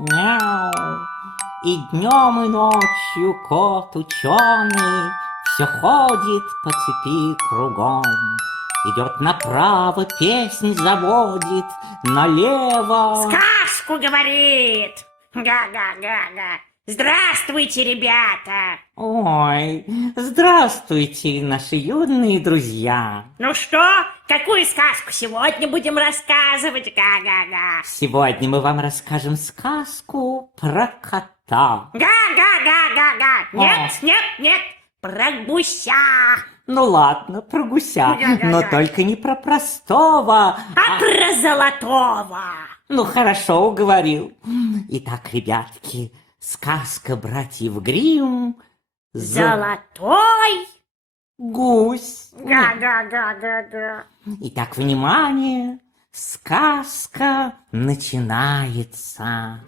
Мяу. И днем, и ночью кот ученый все ходит по цепи кругом. Идет направо, песнь заводит, налево. Сказку говорит! Га-га-га-га! Здравствуйте, ребята! Ой, здравствуйте, наши юные друзья. Ну что, какую сказку сегодня будем рассказывать? Га-га-га! Сегодня мы вам расскажем сказку про кота. Га-га-га-га-га! Нет, нет, нет! Про гуся! Ну ладно, про гуся, но только не про простого, А про золотого! Ну, хорошо, уговорил. Итак, ребятки, сказка братьев Гримм Золотой гусь. Га-га-га-га-га! Итак, внимание, сказка начинается.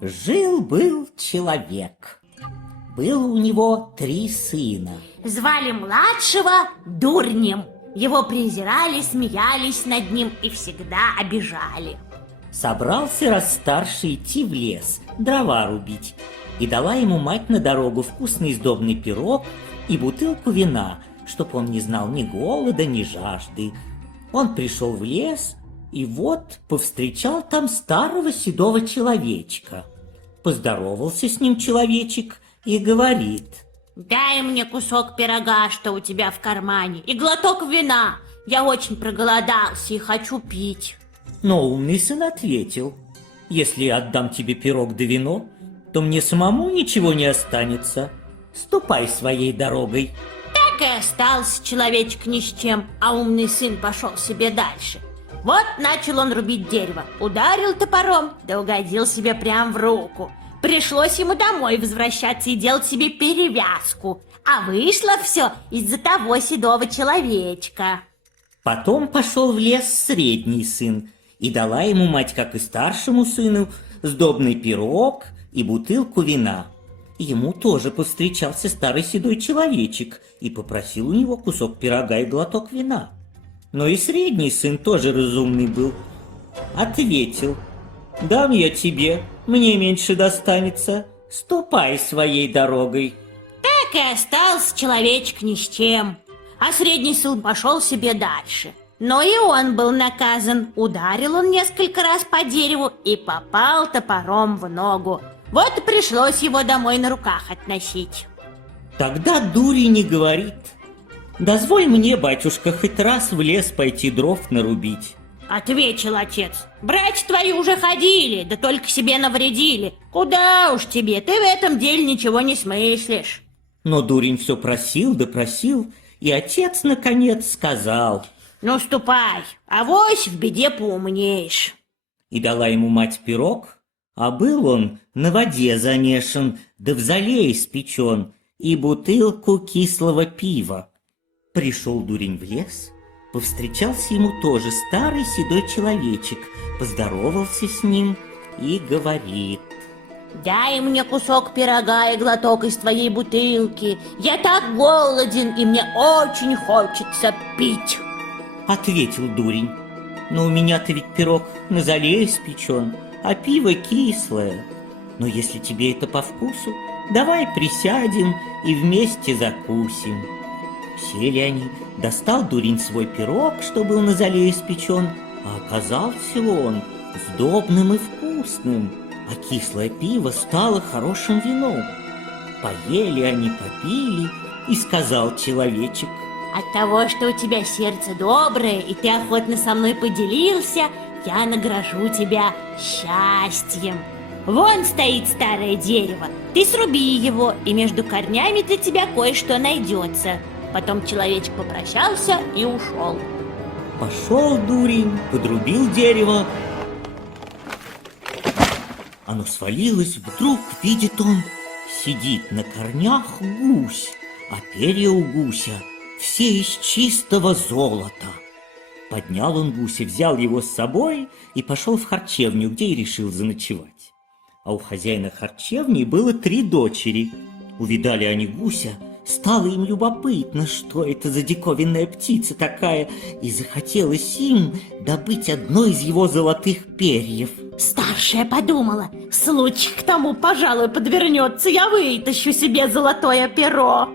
Жил-был человек. Было у него 3 сына. Звали младшего Дурнем. Его презирали, смеялись над ним и всегда обижали. Собрался раз старший идти в лес, дрова рубить. И дала ему мать на дорогу вкусный сдобный пирог и бутылку вина, чтоб он не знал ни голода, ни жажды. Он пришел в лес и вот повстречал там старого седого человечка. Поздоровался с ним человечек и говорит: «Дай мне кусок пирога, что у тебя в кармане, и глоток вина. Я очень проголодался и хочу пить». Но умный сын ответил: если я отдам тебе пирог да вино, то мне самому ничего не останется. Ступай своей дорогой. Так и остался человечек ни с чем, а умный сын пошел себе дальше. Вот начал он рубить дерево, ударил топором, да угодил себе прям в руку. Пришлось ему домой возвращаться и делать себе перевязку. А вышло все из-за того седого человечка. Потом пошел в лес средний сын, и дала ему мать, как и старшему сыну, сдобный пирог и бутылку вина. Ему тоже повстречался старый седой человечек и попросил у него кусок пирога и глоток вина. Но и средний сын тоже разумный был. Ответил: дам я тебе, мне меньше достанется, ступай своей дорогой. Так и остался человечек ни с чем. А средний сын пошел себе дальше. Но и он был наказан. Ударил он несколько раз по дереву и попал топором в ногу. Вот и пришлось его домой на руках относить. Тогда дурень и говорит: дозволь мне, батюшка, хоть раз в лес пойти дров нарубить. Ответил отец: братья твои уже ходили, да только себе навредили. Куда уж тебе, ты в этом деле ничего не смыслишь. Но дурень все просил да просил, и отец наконец сказал: ну ступай, авось в беде поумнеешь. И дала ему мать пирог, а был он на воде замешан, да в золе испечен, и бутылку кислого пива. Пришел дурень в лес, повстречался ему тоже старый седой человечек, поздоровался с ним и говорит: дай мне кусок пирога и глоток из твоей бутылки. Я так голоден, и мне очень хочется пить. Ответил дурень: но у меня-то ведь пирог на золе испечен, а пиво кислое. Но если тебе это по вкусу, давай присядем и вместе закусим. Сели они, достал дурень свой пирог, что был на золе испечен, а оказался он сдобным и вкусным, а кислое пиво стало хорошим вином. Поели они, попили, и сказал человечек: от того, что у тебя сердце доброе, и ты охотно со мной поделился, я награжу тебя счастьем. Вон стоит старое дерево, ты сруби его, и между корнями для тебя кое-что найдется. Потом человечек попрощался и ушел. Пошел дурень, подрубил дерево. Оно свалилось, вдруг видит он, сидит на корнях гусь, а перья у гуся все из чистого золота. Поднял он гуся, взял его с собой и пошел в харчевню, где и решил заночевать. А у хозяина харчевни было 3 дочери. Увидали они гуся, Стало им любопытно, что это за диковинная птица такая, и захотелось им добыть одно из его золотых перьев. Старшая подумала, случай к тому, пожалуй, подвернется, я вытащу себе золотое перо.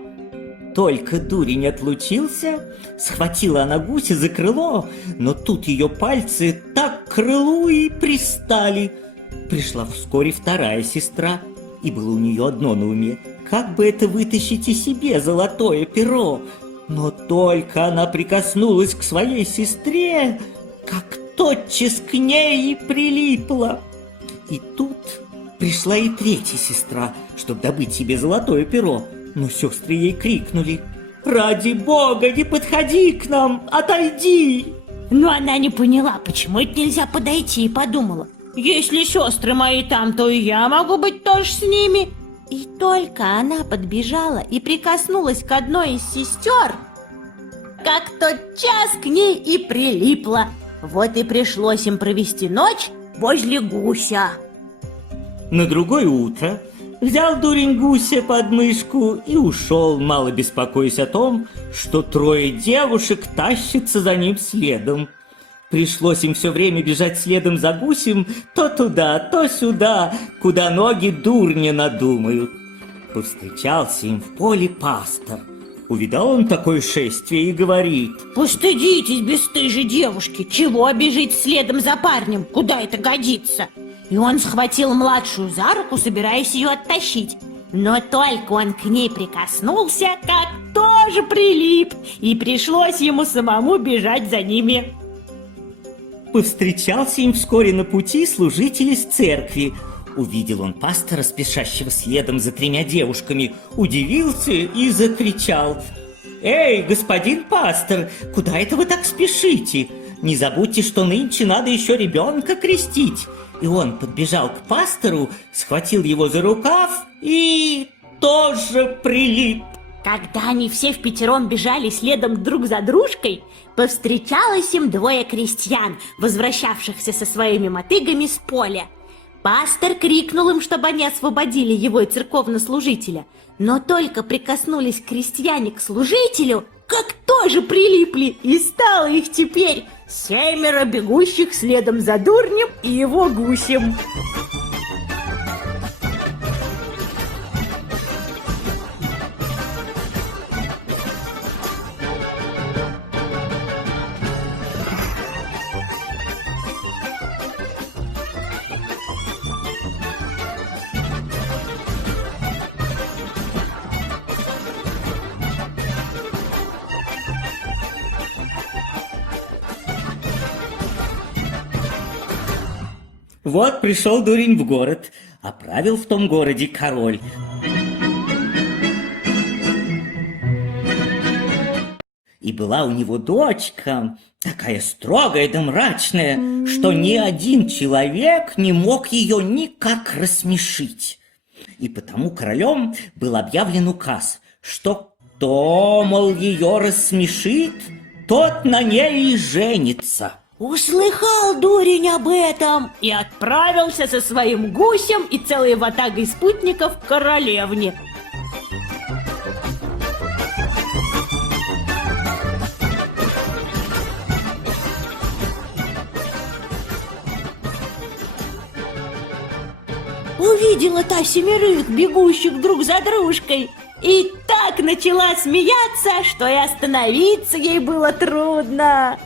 Только дурень отлучился, схватила она гуся за крыло, но тут ее пальцы так к крылу и пристали. Пришла вскоре вторая сестра, и было у нее одно на уме: как бы это вытащить и себе золотое перо. Но только она прикоснулась к своей сестре, как тотчас к ней и прилипла. И тут пришла и третья сестра, чтобы добыть себе золотое перо. Но сестры ей крикнули: «Ради Бога, не подходи к нам, отойди!» Но она не поняла, почему это нельзя подойти, и подумала: если сестры мои там, то и я могу быть тоже с ними. И только она подбежала и прикоснулась к одной из сестер, как тотчас к ней и прилипла. Вот и пришлось им провести ночь возле гуся. На другое утро взял дурень гуся под мышку и ушел, мало беспокоясь о том, что трое девушек тащатся за ним следом. Пришлось им все время бежать следом за гусем то туда, то сюда, куда ноги дурня надумают. Повстречался им в поле пастор. Увидал он такое шествие и говорит: «Постыдитесь, бесстыжие девушки, чего бежит следом за парнем, куда это годится?» И он схватил младшую за руку, собираясь ее оттащить. Но только он к ней прикоснулся, как тоже прилип, и пришлось ему самому бежать за ними. Повстречался им вскоре на пути служитель из церкви. Увидел он пастора, спешащего следом за тремя девушками, удивился и закричал: «Эй, господин пастор, куда это вы так спешите? Не забудьте, что нынче надо еще ребенка крестить». И он подбежал к пастору, схватил его за рукав и тоже прилип. Когда они все впятером бежали следом друг за дружкой, повстречалось им двое крестьян, возвращавшихся со своими мотыгами с поля. Пастор крикнул им, чтобы они освободили его и церковнослужителя, но только прикоснулись крестьяне к служителю, как тоже прилипли, и стало их теперь 7 бегущих следом за дурнем и его гусем. Вот пришел дурень в город, а правил в том городе король. И была у него дочка, такая строгая да мрачная, что ни один человек не мог ее никак рассмешить. И потому королем был объявлен указ, что кто, мол, ее рассмешит, тот на ней и женится. Услыхал дурень об этом и отправился со своим гусем и целой ватагой спутников к королевне. Увидела та 7 бегущих друг за дружкой и так начала смеяться, что и остановиться ей было трудно.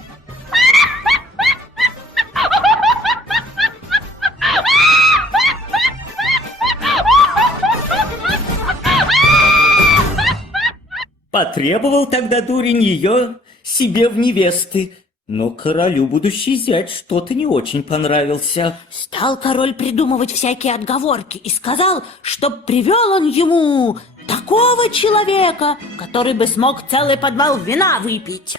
Потребовал тогда дурень ее себе в невесты, но королю будущий зять что-то не очень понравился. Стал король придумывать всякие отговорки и сказал, чтоб привел он ему такого человека, который бы смог целый подвал вина выпить.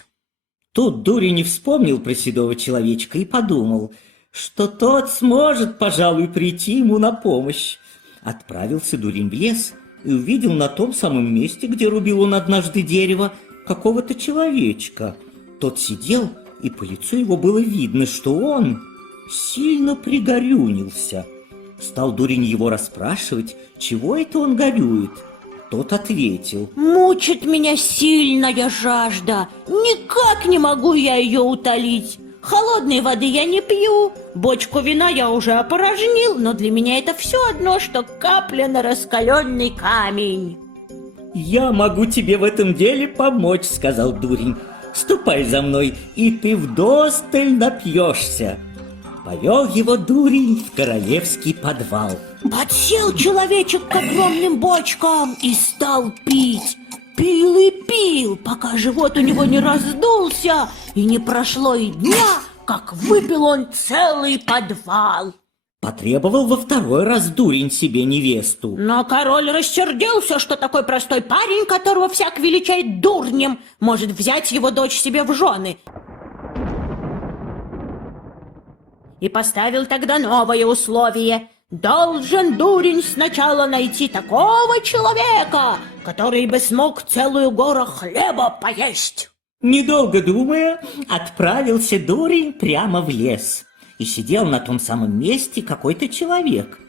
Тут дурень не вспомнил про седого человечка и подумал, что тот сможет, пожалуй, прийти ему на помощь. Отправился дурень в лес и увидел на том самом месте, где рубил он однажды дерево, какого-то человечка. Тот сидел, и по лицу его было видно, что он сильно пригорюнился. Стал дурень его расспрашивать, чего это он горюет. Тот ответил: «Мучит меня сильная жажда, никак не могу я ее утолить. Холодной воды я не пью, бочку вина я уже опорожнил, но для меня это все одно, что капля на раскаленный камень». «Я могу тебе в этом деле помочь», — сказал дурень. «Ступай за мной, и ты вдосталь напьешься». Повел его дурень в королевский подвал. Подсел человечек к огромным бочкам и стал пить. Пил и пил, пока живот у него не раздулся, и не прошло и дня, как выпил он целый подвал. Потребовал во второй раз дурень себе невесту. Но король рассердился, что такой простой парень, которого всяк величает дурнем, может взять его дочь себе в жены. И поставил тогда новое условие. Должен дурень сначала найти такого человека, который бы смог целую гору хлеба поесть. Недолго думая, отправился дурень прямо в лес. И сидел на том самом месте какой-то человек.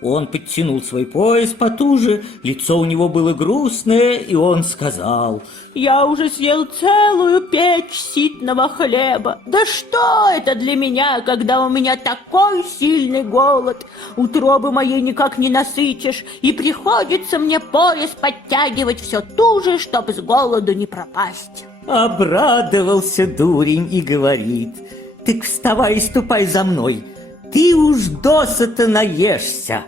Он подтянул свой пояс потуже, лицо у него было грустное, и он сказал: «Я уже съел целую печь ситного хлеба. Да что это для меня, когда у меня такой сильный голод? Утробы моей никак не насытишь, и приходится мне пояс подтягивать все туже, чтобы с голоду не пропасть». Обрадовался дурень и говорит: «Так вставай и ступай за мной, ты уж досыта наешься».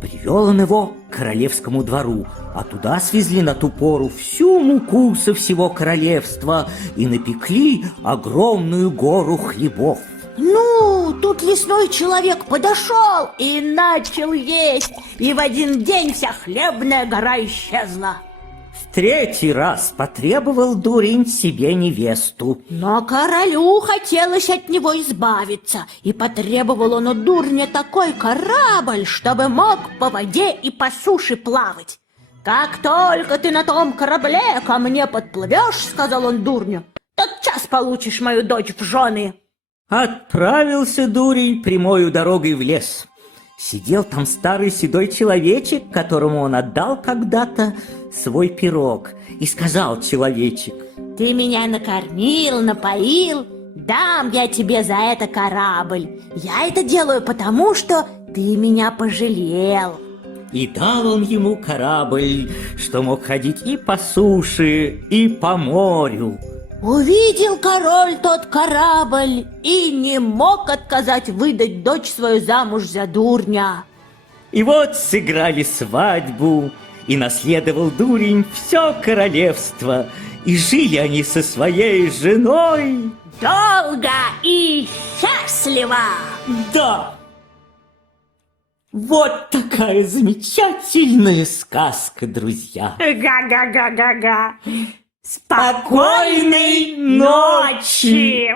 Привел он его к королевскому двору, а туда свезли на ту пору всю муку со всего королевства и напекли огромную гору хлебов. Ну, тут лесной человек подошел и начал есть, и в один день вся хлебная гора исчезла. В третий раз потребовал дурень себе невесту. Но королю хотелось от него избавиться, и потребовал он у дурня такой корабль, чтобы мог по воде и по суше плавать. «Как только ты на том корабле ко мне подплывешь, — сказал он дурню, — тотчас получишь мою дочь в жены». Отправился дурень прямою дорогой в лес. Сидел там старый седой человечек, которому он отдал когда-то свой пирог. И сказал человечек: «Ты меня накормил, напоил, дам я тебе за это корабль. Я это делаю потому, что ты меня пожалел». И дал он ему корабль, что мог ходить и по суше, и по морю. Увидел король тот корабль и не мог отказать выдать дочь свою замуж за дурня. И вот сыграли свадьбу, и наследовал дурень все королевство, и жили они со своей женой долго и счастливо. Да! Вот такая замечательная сказка, друзья. Га-га-га-га-га. Спокойной ночи!